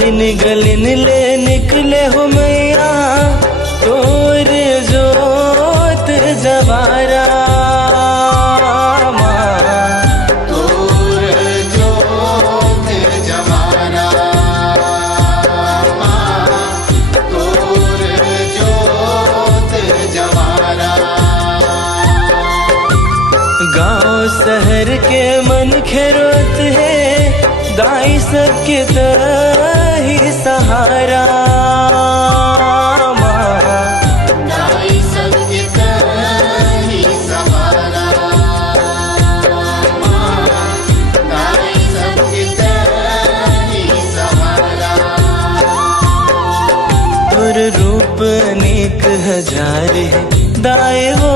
गलिन गलिन ले निकले हो मैया तोर जोत जवारा गाँव शहर के मन खेरोत है दाई सबके तही सहारा दाई सबके तही सहारा दाई सबके तही सहारा। और रूप अनेक हजार है दाए हो